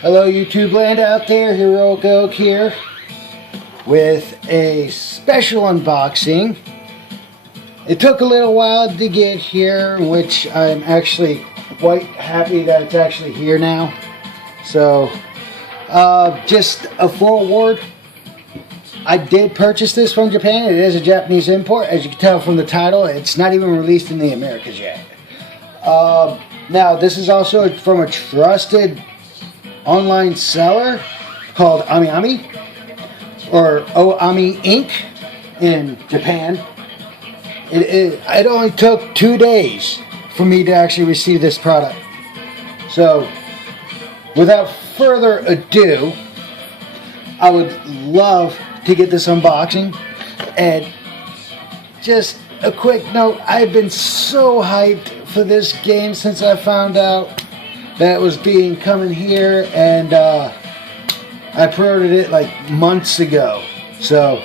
Hello YouTube land out there, Heroic Oak here with a special unboxing. It took a little while to get here, which I'm actually quite happy that it's actually here now. So, just a foreword. I did purchase this from Japan. It is a Japanese import. As you can tell from the title, it's not even released in the Americas yet. Now, this is also from a trusted online seller called AmiAmi, or OAMI Inc. in Japan. It only took 2 days for me to actually receive this product. So, without further ado, I would love to get this unboxing. And just a quick note, I've been so hyped for this game since I found out that it was coming here, and I pre-ordered it like months ago. So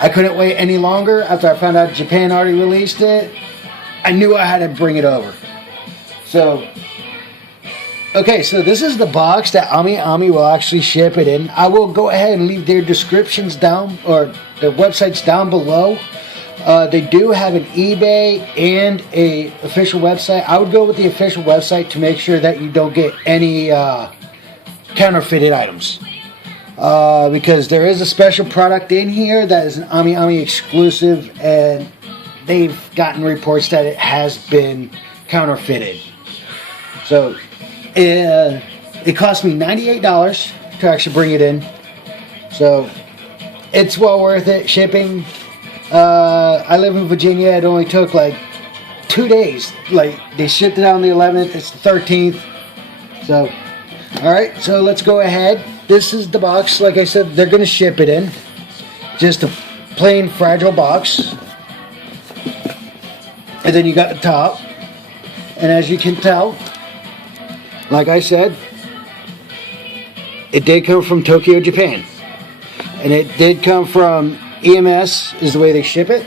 I couldn't wait any longer. After I found out Japan already released it, I knew I had to bring it over. So, okay, so this is the box that AmiAmi will actually ship it in. I will go ahead and leave their descriptions down, or their websites down below. They do have an eBay and a official website. I would go with the official website to make sure that you don't get any counterfeited items. Because there is a special product in here that is an AmiAmi exclusive, and they've gotten reports that it has been counterfeited. So it cost me $98 to actually bring it in. So it's well worth it. Shipping. I live in Virginia. It only took like 2 days. Like, they shipped it on the 11th. It's the 13th. So, alright. So, let's go ahead. This is the box. Like I said, they're going to ship it in. Just a plain fragile box. And then you got the top. And as you can tell, like I said, it did come from Tokyo, Japan. And it did come from EMS is the way they ship it.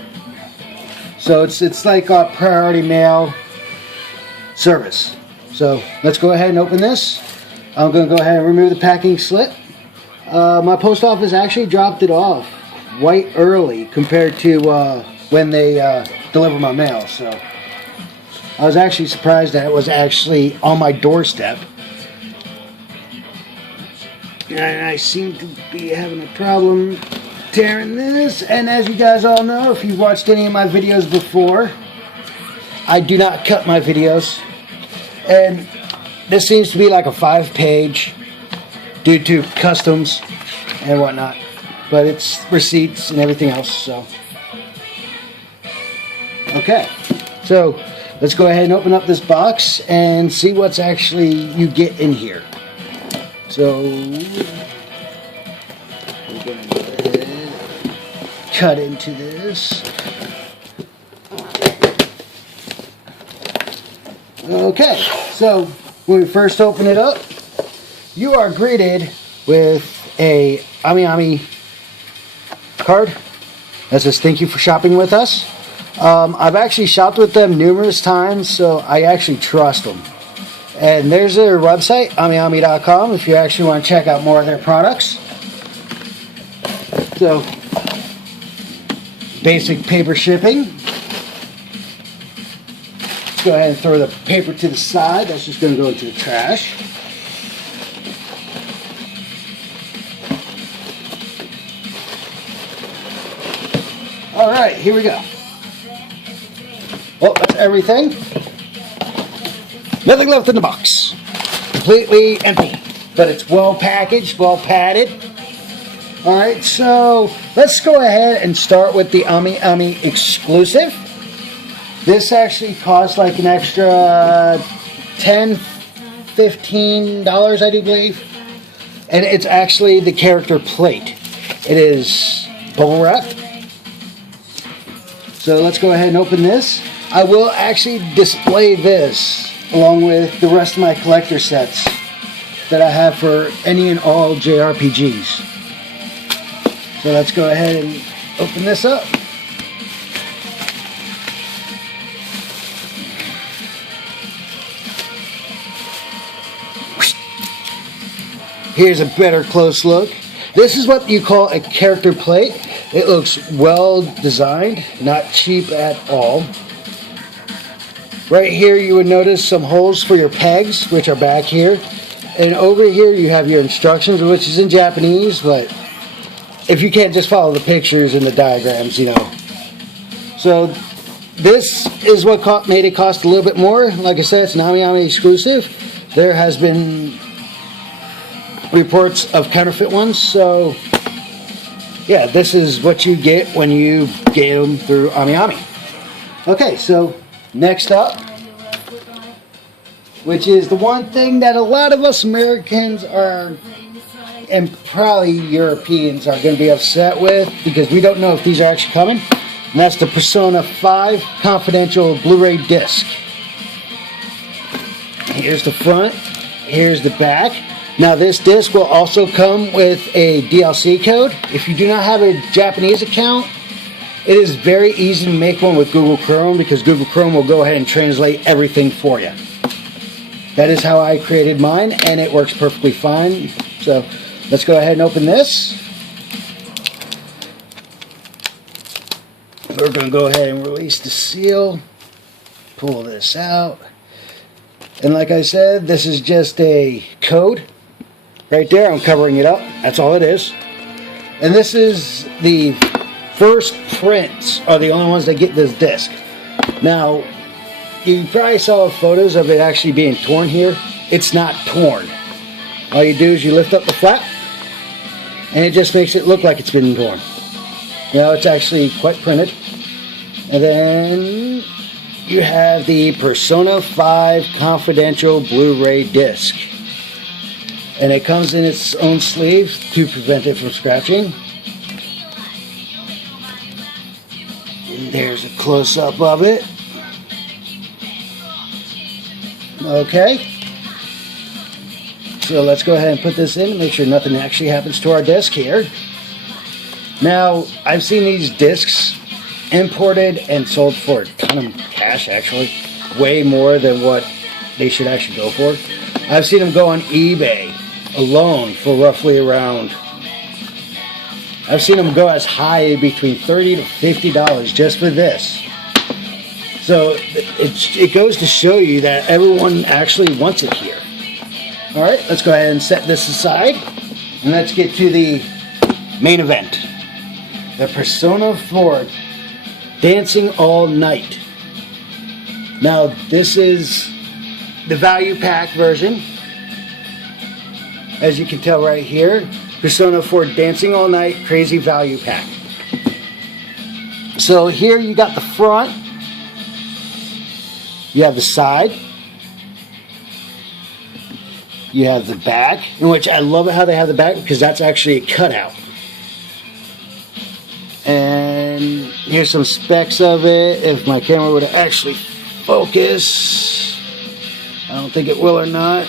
So it's like a priority mail service. So let's go ahead and open this. I'm going to go ahead and remove the packing slip. My post office actually dropped it off quite early compared to when they deliver my mail. So I was actually surprised that it was actually on my doorstep. And I seem to be having a problem tearing this. And as you guys all know, if you've watched any of my videos before, I do not cut my videos. And this seems to be like a 5-page due to customs and whatnot. But it's receipts and everything else, so. Okay, so let's go ahead and open up this box and see what's actually you get in here. So we're going to go ahead and cut into this. Okay, so when we first open it up, you are greeted with a AmiAmi card that says thank you for shopping with us. I've actually shopped with them numerous times, so I actually trust them. And there's their website, AmiAmi.com, if you actually want to check out more of their products. So, basic paper shipping. Let's go ahead and throw the paper to the side. That's just going to go into the trash. Alright, here we go. Well, that's everything. Nothing left in the box. Completely empty. But it's well packaged, well padded. Alright, so let's go ahead and start with the AmiAmi exclusive. This actually costs like an extra $10, $15, I do believe. And it's actually the character plate. It is bubble wrapped. So let's go ahead and open this. I will actually display this along with the rest of my collector sets that I have for any and all JRPGs. So let's go ahead and open this up. Here's a better close look. This is what you call a character plate. It looks well designed, not cheap at all. Right here you would notice some holes for your pegs, which are back here. And over here you have your instructions, which is in Japanese, but if you can't just follow the pictures and the diagrams, you know. So this is what made it cost a little bit more. Like I said, it's an AmiAmi exclusive. There has been reports of counterfeit ones, so yeah, this is what you get when you get them through AmiAmi. Okay, so next up, which is the one thing that a lot of us Americans are, and probably Europeans are going to be upset with, because we don't know if these are actually coming, and that's the Persona 5 Confidential Blu-ray disc. Here's the front, here's the back. Now this disc will also come with a DLC code. If you do not have a Japanese account, it is very easy to make one with Google Chrome, because Google Chrome will go ahead and translate everything for you. That is how I created mine, and it works perfectly fine. So let's go ahead and open this. We're going to go ahead and release the seal. Pull this out. And like I said, this is just a code. Right there, I'm covering it up. That's all it is. And this is the first prints, are the only ones that get this disc. Now, you probably saw photos of it actually being torn here. It's not torn. All you do is you lift up the flap, and it just makes it look like it's been torn. Now it's actually quite printed. And then you have the Persona 5 Confidential Blu-ray disc. And it comes in its own sleeve to prevent it from scratching. And there's a close-up of it. Okay. So let's go ahead and put this in and make sure nothing actually happens to our disc here. Now, I've seen these discs imported and sold for a ton of cash, actually. Way more than what they should actually go for. I've seen them go on eBay alone for roughly around, I've seen them go as high between $30 to $50 just for this. So it goes to show you that everyone actually wants it here. Alright, let's go ahead and set this aside, and let's get to the main event. The Persona 4 Dancing All Night. Now this is the value pack version. As you can tell right here, Persona 4 Dancing All Night Crazy Value Pack. So here you got the front, you have the side, you have the back, in which I love it how they have the back, because that's actually a cutout. And here's some specs of it. If my camera would actually focus, I don't think it will or not.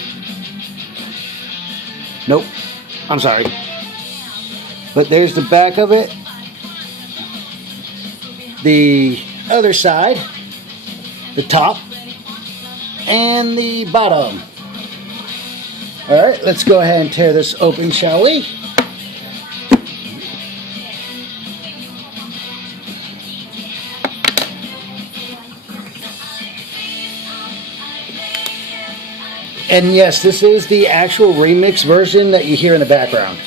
Nope, I'm sorry. But there's the back of it. The other side, the top, and the bottom. Alright, let's go ahead and tear this open, shall we? And yes, this is the actual remix version that you hear in the background.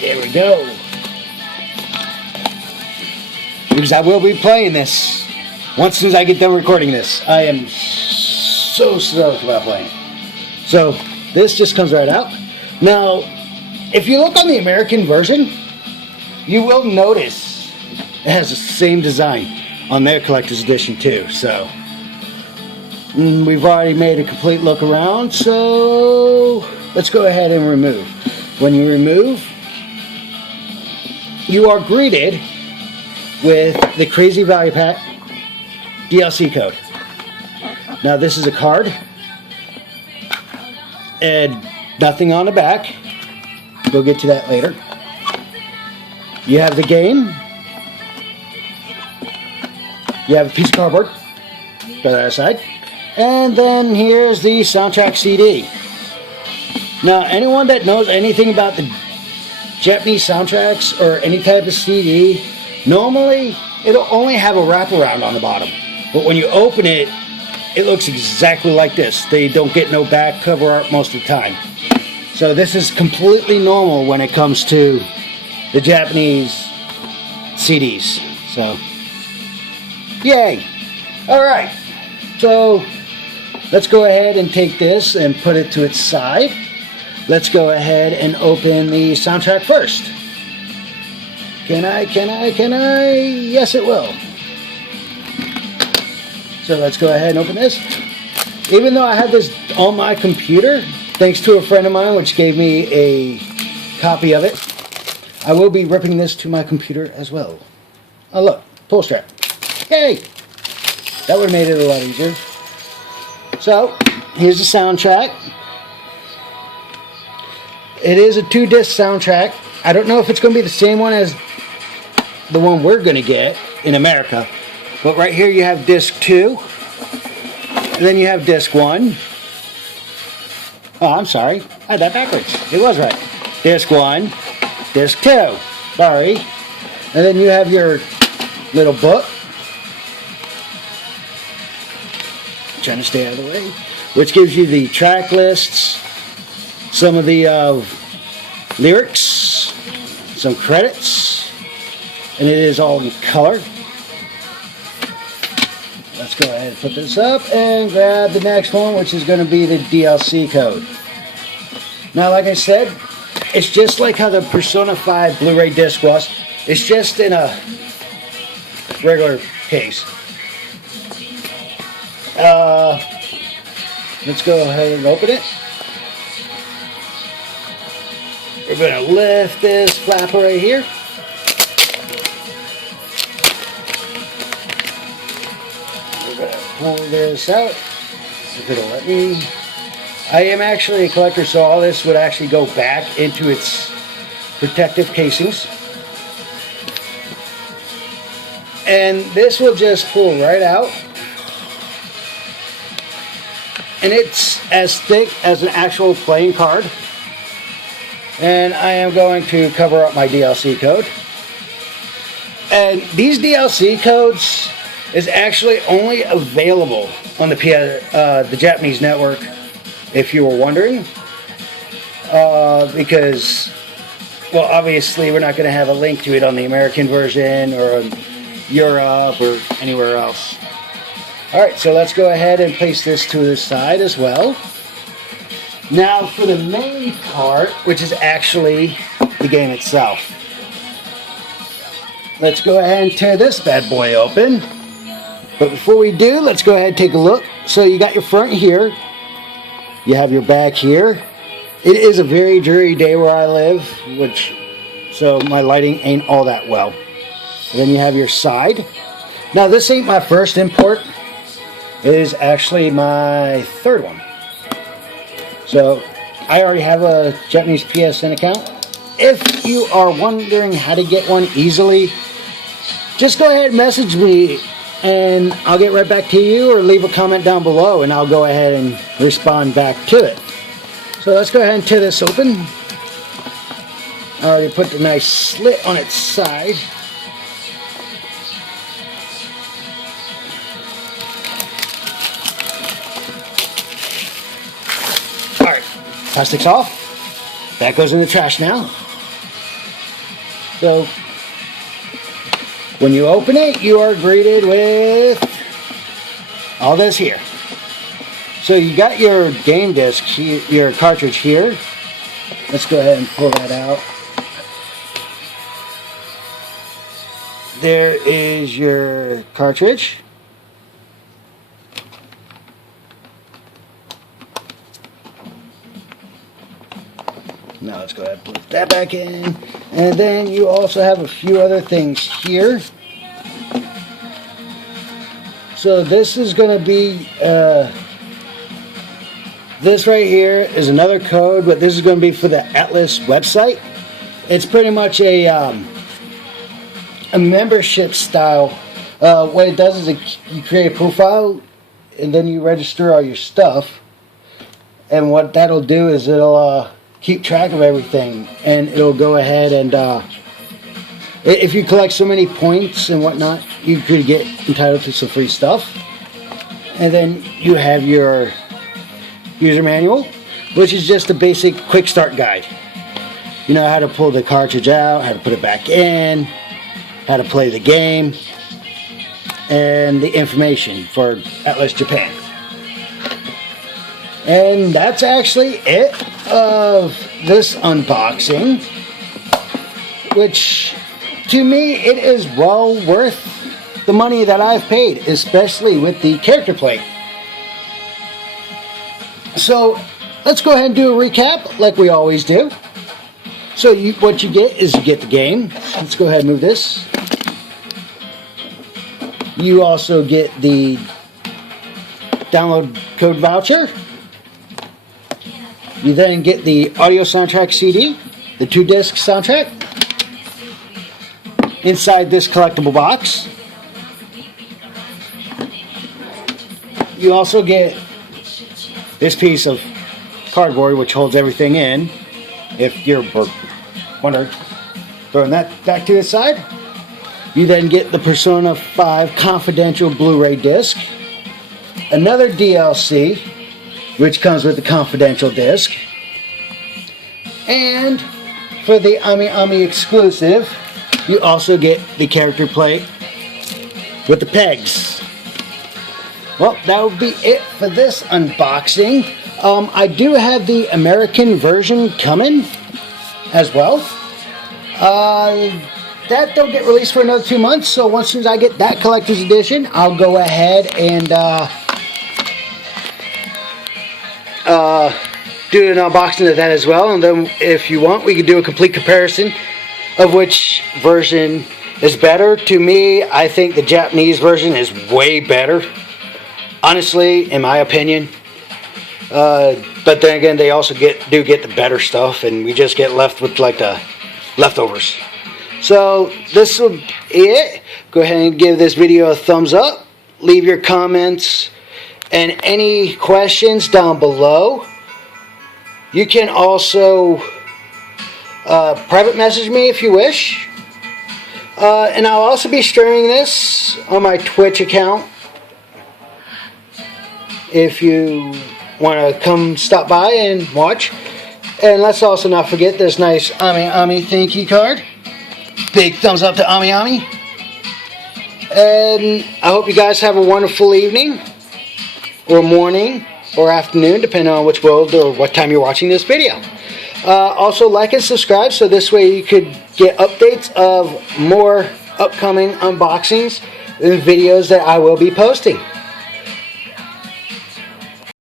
There we go. Because I will be playing this once as I get done recording this. I am so stoked about playing. So this just comes right out. Now, if you look on the American version, you will notice it has the same design on their collector's edition too. So we've already made a complete look around, so let's go ahead and remove. When you remove, you are greeted with the Crazy Value Pack DLC code. Now this is a card and nothing on the back. We'll get to that later. You have the game. You have a piece of cardboard by the other side. And then here's the soundtrack CD. Now, anyone that knows anything about the Japanese soundtracks or any type of CD, normally it'll only have a wraparound on the bottom. But when you open it, it looks exactly like this. They don't get no back cover art most of the time. So this is completely normal when it comes to the Japanese CDs. So, yay! Alright, so let's go ahead and take this and put it to its side. Let's go ahead and open the soundtrack first. Can I? Yes, it will. So let's go ahead and open this. Even though I had this on my computer, thanks to a friend of mine which gave me a copy of it, I will be ripping this to my computer as well. Oh look, pull strap. Yay! That would have made it a lot easier. So, here's the soundtrack. It is a 2-disc soundtrack. I don't know if it's going to be the same one as the one we're going to get in America. But right here you have disc 2. And then you have disc 1. Oh, I'm sorry. I had that backwards. It was right. Disc 1, disc 2. Sorry. And then you have your little book. Trying to stay out of the way. Which gives you the track lists, some of the lyrics, some credits, and it is all in color. Let's go ahead and put this up and grab the next one, which is going to be the DLC code. Now, like I said, it's just like how the Persona 5 Blu-ray disc was. It's just in a regular case. Let's go ahead and open it. We're going to lift this flapper right here. We're going to pull this out. If it'll let me. I am actually a collector, so all this would actually go back into its protective casings. And this will just pull right out. And it's as thick as an actual playing card. And I am going to cover up my DLC code. And these DLC codes is actually only available on the Japanese network, if you were wondering. Because, well, obviously we're not going to have a link to it on the American version or on Europe or anywhere else. Alright, so let's go ahead and place this to the side as well. Now for the main part, which is actually the game itself. Let's go ahead and tear this bad boy open. But before we do, let's go ahead and take a look. So you got your front here. You have your back here. It is a very dreary day where I live, so my lighting ain't all that well. And then you have your side. Now this ain't my first import. It is actually my third one. So I already have a Japanese PSN account. If you are wondering how to get one easily, just go ahead and message me and I'll get right back to you, or leave a comment down below and I'll go ahead and respond back to it. So let's go ahead and tear this open. I already put the nice slit on its side. Alright, plastic's off. That goes in the trash now. So, when you open it, you are greeted with all this here. So you got your game disc, your cartridge here. Let's go ahead and pull that out. There is your cartridge. Now let's go ahead and put that back in. And then you also have a few other things here. So this is going to be, this right here is another code, but this is going to be for the Atlas website. It's pretty much a membership style. What it does is you create a profile and then you register all your stuff. And what that'll do is it'll keep track of everything, and it'll go ahead and if you collect so many points and whatnot, you could get entitled to some free stuff. And then you have your user manual, which is just a basic quick start guide. You know how to pull the cartridge out, how to put it back in, how to play the game, and the information for Atlas Japan. And that's actually it of this unboxing, which to me it is well worth the money that I've paid, especially with the character plate. So let's go ahead and do a recap like we always do. So what you get is you get the game. Let's go ahead and move this. You also get the download code voucher. You then get the audio soundtrack CD, the 2-disc soundtrack, inside this collectible box. You also get this piece of cardboard which holds everything in. If you're wondering, throwing that back to the side. You then get the Persona 5 Confidential Blu-ray disc, another DLC which comes with the confidential disc, and for the AmiAmi exclusive, you also get the character plate with the pegs. Well, that would be it for this unboxing. I do have the American version coming as well. That don't get released for another 2 months, so once as I get that collector's edition, I'll go ahead and do an unboxing of that as well. And then if you want, we can do a complete comparison of which version is better. To me, I think the Japanese version is way better, honestly, in my opinion. But then again, they also do get the better stuff, and we just get left with like the leftovers. So this will be it. Go ahead and give this video a thumbs up. Leave your comments and any questions down below. You can also private message me if you wish. And I'll also be streaming this on my Twitch account. If you want to come stop by and watch. And let's also not forget this nice AmiAmi thank you card. Big thumbs up to AmiAmi. And I hope you guys have a wonderful evening, or morning, or afternoon, depending on which world or what time you're watching this video. Also like and subscribe, so this way you could get updates of more upcoming unboxings and videos that I will be posting.